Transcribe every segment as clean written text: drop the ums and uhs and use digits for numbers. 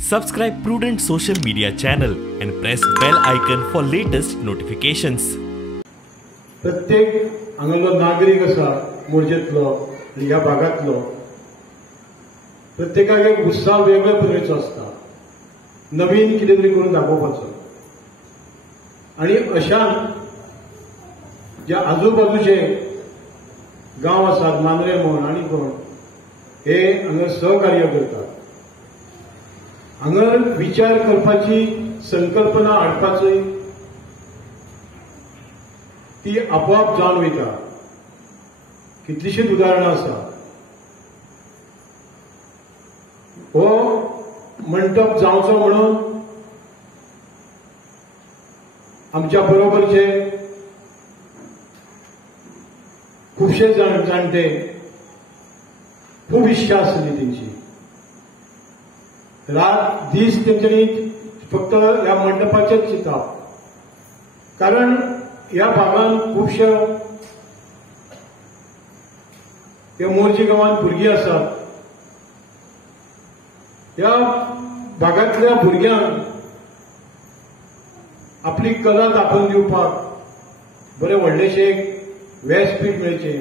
Subscribe Prudent social media channel and press bell icon for latest notifications. प्रत्येक हांगालो नागरीक आसा मोरजेंतलो ह्या भागांतलो प्रत्येकाक एक उत्साह वेगळ्या तरेचो आसता, नवीन कितें तरी करून दाखोवपाचो. आनी अशान जे आजूबाजूचे गांव आसात, मांद्रे म्हण आनी कोण, हे हांगा सहकार्य करतात. हांगा विचार करपाची संकल्पना हाडपाची ती आपोआप जावन वयता. कितलीशीच उदाहरणां आसा. हो मंडप जावचो म्हणून आमच्या बरोबरचे खुबशे जाणटे खूब इच्छा आसली तेंची. रात दीस तेंच्यांनी फक्त ह्या मंडपाचेच चिंतप. कारण ह्या भागांत खुबशे ह्या मोरजी गांवांत भुरगीं आसात. ह्या भागांतल्या भुरग्यांक आपली कला दाखोवन दिवपाक बरें व्हडलेशें व्यासपीठ मेळचें,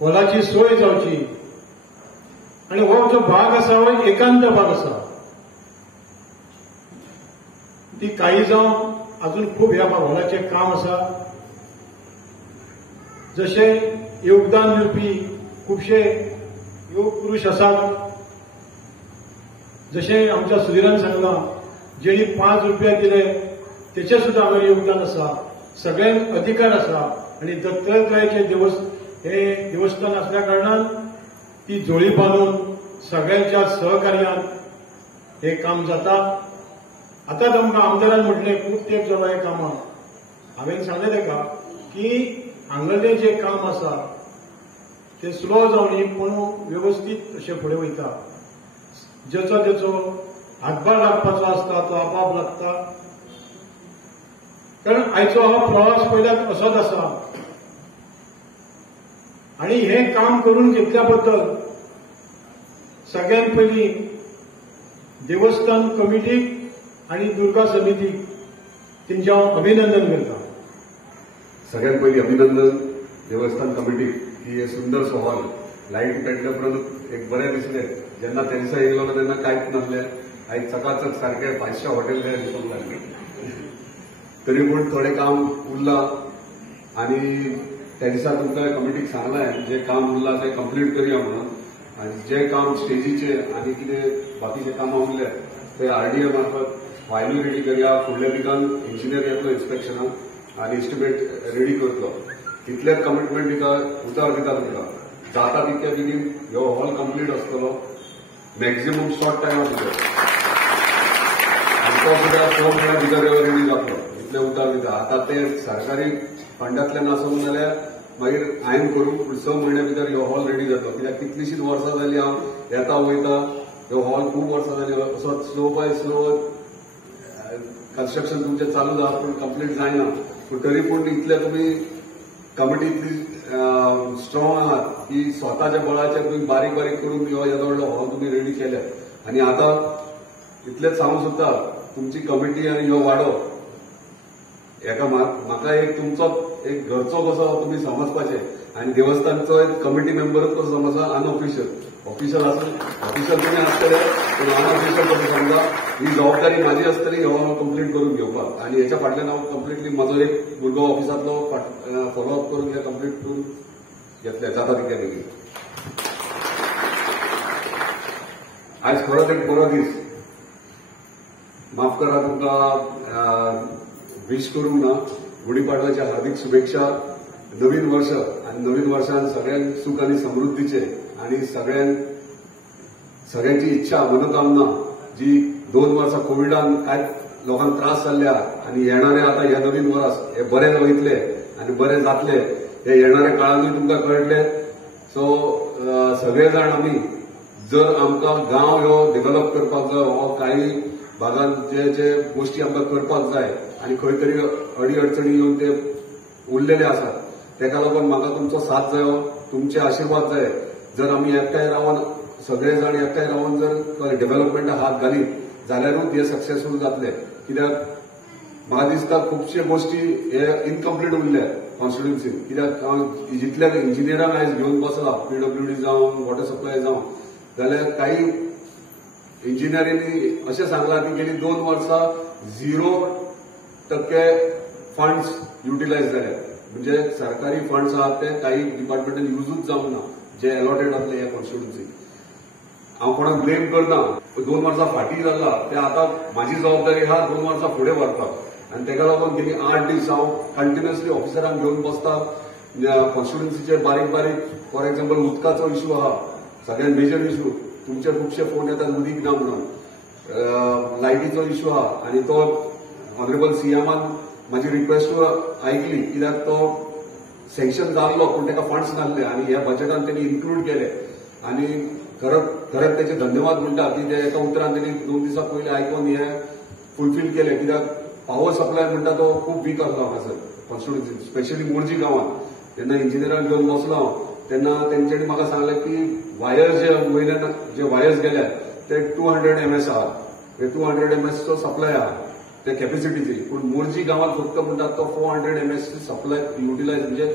हॉलाची सोय जावची. आनी हो जो भाग आसा हो एकांत भाग आसा. ती काही जावन अजून खूब ह्या हॉलाचें काम आसा. जशे योगदान दिवपी खुबशे योग पुरुश आसात. जशें आमच्या सुधिरान सांगलां, जेणी 5 रुपया दिले तेचे सुद्दां हांगा योगदान आसा. सगळ्यांक अधिकार आसा. आनी दत्तात्रयाचें हे देवस्थान आसल्या कारणान ती जोळी बांदून सगळ्यांच्या सहकार्यान हे काम जाता. आतांच आमकां आमदारान म्हटलें, खूब तेंप जालो हे कामाक. हांवेन सांगलें ताका की हांगलें जें काम आसा तें स्लो जावनी पूण व्यवस्थीत अशें फुडें वयता. जेचो हातभार लागपाचो आसता तो आपाप लागता. कारण आयचो हो प्रवास पयल्याक असोच आसा. आनी हे काम करून घेतल्या बद्दल सगळ्यांत पयलीं देवस्थान कमिटीक आनी दुर्गा समितीक तेंचे हांव अभिनंदन करता. सगळ्यात पयलीं अभिनंदन देवस्थान कमिटीक की हे सुंदर हॉल लायट पेटल्या उपरांत एक बरें दिसलें. जेन्ना त्या दिसा येयलो तेन्ना कांयच नासलें. आयज चकाचक सारकें 500 हॉटेल दिसूंक लागलें. तरी पूण थोडें काम उरलां आनी त्या दिसा तुमकां कमिटीक सांगलें जें काम उरलां तें कंप्लीट करया म्हणून. आनी जें काम स्टेजीचे आनी कितें बाकीचे कामां उरले ते RDA मार्फत फायली रेडी करया. फुडल्या विकान इंजिनियर येतलो इन्स्पेक्शनाक आनी एस्टिमेट रेडी करतलो. तितलेच कमिटमेंट दिता, उतर दिता तुमकां. जाता तितके बेगीन हो हॉल कंप्लीट आसतलो, मॅक्झिमम शॉर्ट टायमा भितर. आनी तो सुद्दां 4 म्हयन्या भितर रेडी जातलो. इतले उतर दिता. आतां ते सरकारी फंडांतल्यान आसूंक जाल्यार मागीर हांवें करूंक 6 म्हयन्या भितर हो हॉल रेडी जातलो. कित्याक कितलीशीच वर्सां जालीं हांव येता वयता. हो हॉल खूब वर्सां जालीं असो स्लो बाय स्लो कन्स्ट्रक्शन तुमचें चालू आसा पूण कंप्लीट जायना. पूण तरी पूण इतले तुमी कमिटी इतली स्ट्रॉंग आहात की स्वताच्या बळाचेर तुमी बारीक बारीक करून हो येदो व्हडलो हॉल तुमी रेडी केले. आनी आतां इतलेंच सांगूंक सोदता, तुमची कमिटी आनी हो वाडो हेका म्हाका एक तुमचो एक घरचो कसो तुमी समजपाचे. आनी देवस्थानचो एक कमिटी मेंबरच कसो समजता. अनऑफिशियल ऑफिशियल ऑफिशियल तुमी आसतले पूण अनऑफिशियल कसो समजा. ही जबाबदारी म्हाजी आसतली हो कंप्लीट करून घेवपाक. आनी हेच्या फाटल्यान हांव कंप्लिटली म्हजो एक भुरगो ऑफिसांतलो फॉलोअप करून हे कंप्लीट करून घेतले. जाता तितके बेगीन. आयज खरोच एक बरो दीस. माफ करा तुमकां विश करूंक ना. गुढीपाडव्याच्या हार्दिक शुभेच्छा. नवीन वर्ष आणि नवीन वर्षान सगळ्यांक सुख आणि समृद्धीचे आणि सगळ्यांची इच्छा मनोकामना जी 2 वर्सां कोविडान काय लोकांक त्रास जाल्ल्या आणि येणारे आता ह्या नवीन वर्स हे बरे वयतले आणि बरे जातले हे येणाऱ्या काळांनी तुमकां कळटले. सो सगळे जाण आमी जर आमकां गांव ह्यो डेव्हलप करपाक जाय, हो काही भागांत जे जे गोष्टी आमकां करपाक जाय आनी खंय तरी अडी अडचणी येवन ते उरलेले आसात, तेका लागून म्हाका तुमचो साथ जायो, तुमचे आशीर्वाद जाय. जर आमी एकठांय रावन सगळे जाण एकठांय रावन जर डेव्हलपमेंटाक हात घालीत जाल्यारूच हे सक्सेसफूल जातले. कित्याक म्हाका दिसता खुबशे गोष्टी हे इनकम्प्लीट उरल्या कॉन्स्टिट्युन्सीन. कित्याक जितल्या इंजिनियरांक आयज घेवन बसला, पीडब्ल्यूडी जावं, वॉटर सप्लाय जावं, जाल्यार काही इंजिनियरींनी अशें सांगलां की गेली 2 वर्सां 0% फंड्स युटिलायज जाल्यात. म्हणजे सरकारी फंड्स आहात ते काही डिपार्टमेंटान युजूच जावंक ना, जे अलॉटेड आसले ह्या कॉन्स्टिट्युन्सीक. हांव कोणाक ब्लेम करना. 2 वर्सां फाटीं जाला ते आतां म्हाजी जबाबदारी आहा 2 वर्सां फुडें व्हरपाक. आनी तेका लागून गेली 8 दीस हांव कंटिन्युअसली ऑफिसरांक घेवन बसता. कॉन्स्टिट्युन्सीचे बारीक बारीक फॉर एक्झाम्पल उदकाचो इश्यू आहा, सगळ्यात मेजर इश्यू. तुमचे खुबशे फोन येतात उदीक ना म्हणून. लायटीचो इश्यू आहा आनी तो ऑनरेबल सीएमान म्हाजी रिक्वेस्ट ऐकली. कित्याक तो सँक्शन जाल्लो पूण ताका फंड्स नासले आनी ह्या बजेटान त्यांनी इन्क्लूड केले. आनी खरंच त्याचे धन्यवाद म्हणटा की ते एका उतरान त्यांनी 2 दिसां पयलीं आयकून हे फुलफील केले. कित्याक पॉवर सप्लाय म्हणटा तो खूब वीक आसलो हांगासर कॉन्स्टिट्युन्सीन, स्पेशली मोरजी गांवांत. तेन्ना इंजिनियरांक घेवन बसलो हांव तेन्ना तेंच्यांनी म्हाका सांगलें की वायर्स जे वायर्स गेल्या ते 200 MS आहात. ते 200 MS चो सप्लाय आहा ते कॅपॅसिटीची. पूण मोरजी गांवांत फक्त म्हणटात तो 400 MS ची सप्लाय युटिलायज म्हणजे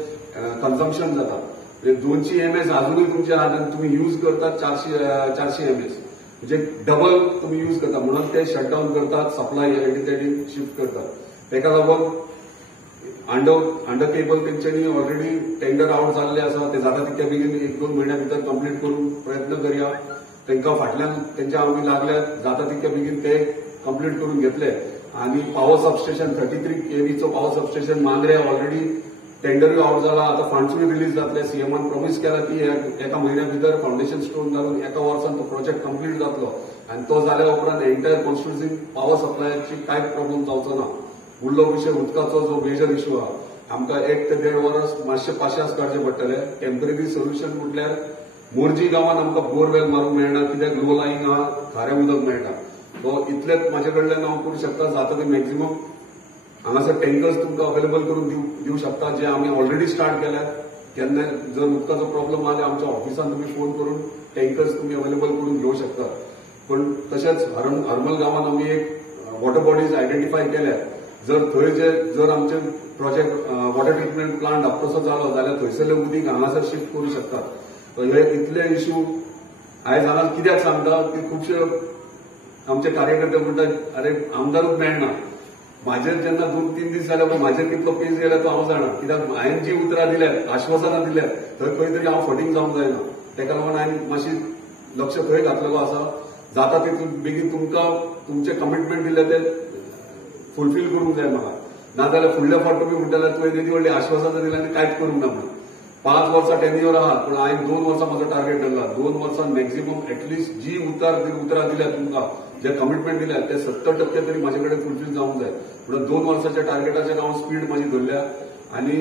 कन्झम्पशन जाता. 200 MS अजूनही तुमच्या आहात आनी तुम्ही यूज करतात 400 MS. म्हणजे डबल तुम्ही यूज करता म्हणून ते शटडाऊन करतात, सप्लाय एडिटेडिंग शिफ्ट करतात. तेका लागून अंडर केबल तेंच्यांनी ऑलरेडी टेंडर आउट जाल्ले आसा. ते जाता तितक्या बेगीन 1-2 म्हयन्या भितर कंप्लीट करून प्रयत्न करया. तांकां फाटल्यान तेंच्या आमी लागल्यात जाता तितक्या बेगीन ते कंप्लीट करून घेतले. आणि पॉवर सबस्टेशन 33 kVचो पॉवर सबस्टेशन मांद्रे ऑलरेडी टेंडरूय आउट जाला. आता फंड्सूय रिलीज जातले. सीएमान प्रॉमिस केला की एका म्हयन्या भितर फाउंडेशन स्टोन घालून एका वर्सान तो प्रोजेक्ट कंप्लीट जातलो. आणि तो जाल्या उपरांत एंटायर कॉन्स्टिट्युन्सीन पॉवर सप्लायची कांयच प्रॉब्लेम जावचो ना. उरलो विशय उदकाचो जो मेजर इश्यू आहा. आमकां 1 ते 1.5 वर्स मातशे पाशास काडचे पडटले. टेम्पररी सोल्युशन म्हटल्यार मोरजी गांवांत आमकां बोरवेल मारूंक मेळना. कित्याक लो लाईंग आहा, खारें उदक मेळटा. तो इतलेच म्हाजे कडल्यान हांव करूं शकता. जाता ते मॅक्झिमम हांगासर टँकर्स तुमकां अवेलेबल करून दिवं शकता, जे आमी ऑलरेडी स्टार्ट केल्यात. केन्ना जर उदकाचो प्रॉब्लेम आहा आमच्या ऑफिसान तुमी फोन करून टँकर्स तुमी अवेलेबल करून घेवं शकता. पण तशेंच हरमल गांवांत आमी एक वॉटर बॉडीज आयडेंटिफाय केल्या. जर आमचे प्रोजेक्ट वॉटर ट्रिटमेंट प्लांट अप्रोसो जालो जाल्यार थंयसरलें उदीक हांगासर शिफ्ट करूं शकतात. हे इतले इश्यू आयज हांगा कित्याक सांगता की खुबशे आमचे कार्यकर्ते म्हणटात अरे आमदारूच मेळना. म्हाजेर जेन्ना 2-3 दीस जाले म्हाजेर कितलो पेज गेला तो हांव जाणा. कित्याक हांवें जी उतरां दिल्यात, आश्वासनां दिल्यात, थंय खंय तरी हांव फटींग जावंक जायना. तेका लागून हांवें मातशी लक्ष थंय घातलेलो आसा. जाता तितून बेगीन तुमकां तुमचे कमिटमेंट दिले ते फुलफील करूंक जाय म्हाका. नाजाल्यार फुडल्या फावट तुमी म्हणटाले तुवें इतली व्हडली आश्वासनां दिल्यां आनी कांयच करूंक ना म्हणून. 5 वर्सां टेन्युअर आहात पूण हांवें 2 वर्सां म्हजो टार्गेट धरला. 2 वर्सां मॅक्झिमम एटलिस्ट जी उतरां दिल्यात तुमकां, जे कमिटमेंट दिल्यात ते 70% तरी म्हाजे कडेन फुलफील जावंक जाय. म्हणून 2 वर्साच्या टार्गेटाचेर हांव स्पीड म्हाजी धरल्या. आनी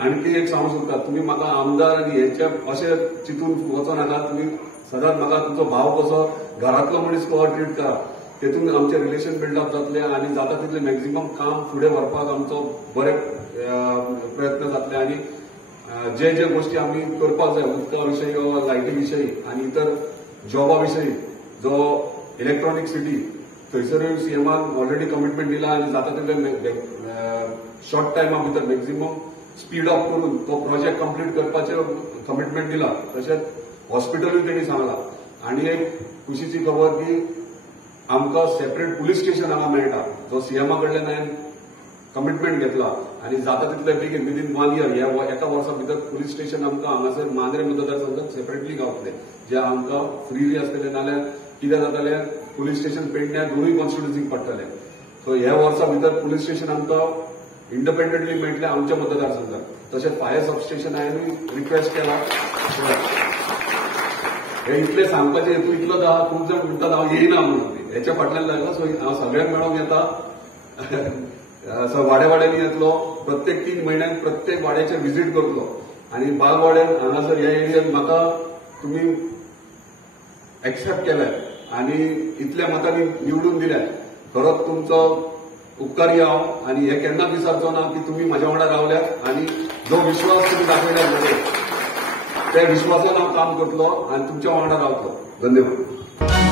आणखी एक सांगूंक सोदता, तुमी म्हाका आमदार आनी हेच्या अशें चिंतून वचों नाका. तुमी सदांच म्हाका तुमचो भाव कसो घरांतलो मनीस कसो ट्रीट करा. तेतून आमचे रिलेशन बिल्डअप जातले आनी जाता तितले मॅक्झिमम काम फुडें व्हरपाक आमचो बरे प्रयत्न जातले. आनी जे गोष्टी आमी करपाक जाय उदका विशयी वा लायटी विशयी आनी इतर जॉबा विशयी, जो इलेक्ट्रॉनिक सिटी थंयसरूय सीएमान ऑलरेडी कमिटमेंट दिला आनी जाता तितले शॉर्ट टायमा भितर मॅक्झिमम स्पीड अप करून तो प्रोजेक्ट कंप्लीट करपाचेर कमिटमेंट दिला. तशेंच हॉस्पिटलूय तेणी सांगला. आनी एक खुशीची खबर की आमकां सेपरेट पुलीस स्टेशन हांगा मेळटा, जो सीएमा कडल्यान हांवें कमिटमेंट घेतला. आनी जाता तितले बेगीन विदीन 1 year ह्या एका वर्सा भितर पुलीस स्टेशन आमकां हांगासर मांद्रे मतदारसंघात सेपरेटली गावतले, जे आमकां फ्रीली आसतले. नाल्यार कितें जातालें पुलीस स्टेशन पेडण्यां दोनूय कॉन्स्टिट्युन्सीक पडटलें. सो ह्या वर्सा भितर पुलीस स्टेशन आमकां इंडिपेंडंटली मेळटलें आमच्या मतदारसंघात. तशेंच फायर सबस्टेशन हांवें रिक्वेस्ट केला. हे इतले सांगपाचें हेतू इतलोच आहा. खूब जाण म्हणटात हांव येयना म्हणून, हेच्या फाटल्यान लागला. सो हांव सगळ्यांक मेळोंक येता. वाड्यांनी येतलो. प्रत्येक 3 म्हयन्यांक प्रत्येक वाड्याचेर व्हिजीट करतलो. आनी बालवाड्यान हांगासर ह्या एरियात म्हाका तुमी एक्सेप्ट केल्यात आनी इतल्या मतांनी निवडून दिल्यात. खरोच तुमचो उपकारी हांव. आनी हे केन्ना विसरचो ना की तुमी म्हाज्या वांगडा रावल्यात आनी जो विश्वास तुमी दाखयल्यात. त्या विश्वासान हांव काम करतलो आनी तुमच्या वांगडा रावतलो. धन्यवाद.